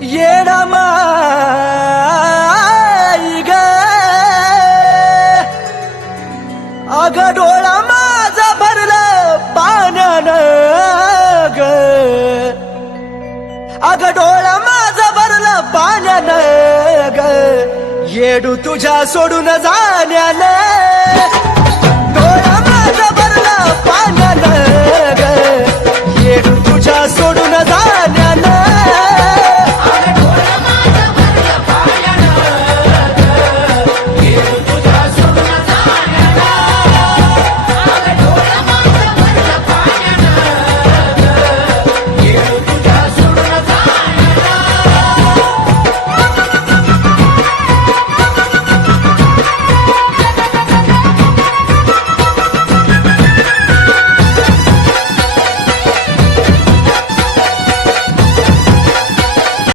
येडा माई ग अग डोळा माझा भरला पाण्यानं ग अग डोळा माझा भरला पाण्यानं ग येडू तुझ्या सोडून जाण्यानं डोळा माझा भरला पाण्यानं